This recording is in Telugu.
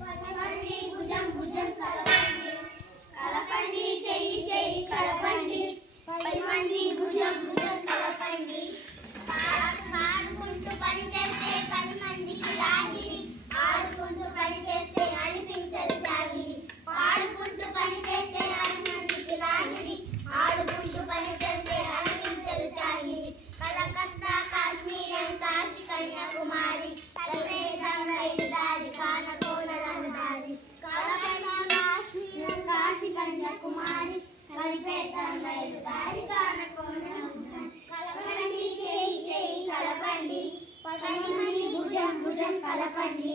కలపండి భుజం భుజం కలపండి కలపండి చెయ్యి చెయ్యి కలపండి 10 మంది భుజం భుజం కలపండి ఆడుకుంటూ పని చేస్తే 10 మందికి లాగిరి ఆడుకుంటూ పని చేస్తే అనిపించదు చాగిరి ఆడుకుంటూ పని చేస్తే 10 మందికి లాగిరి ఆడుకుంటూ పని చేస్తే అనిపించదు చాగిరి కలకత్తా కాశ్మీరం కాశీ కన్యాకుమారి కలిపే రంగైలు దారి కానకోనలను దారి కలకత్తా కాశ్మీరం కాశీ కన్యాకుమారి కలిపే రంగైలు దారి కానకోనలను దారి కలపండి చేయి చేయి కలపండి 10 మంది భుజం భుజం కలపండి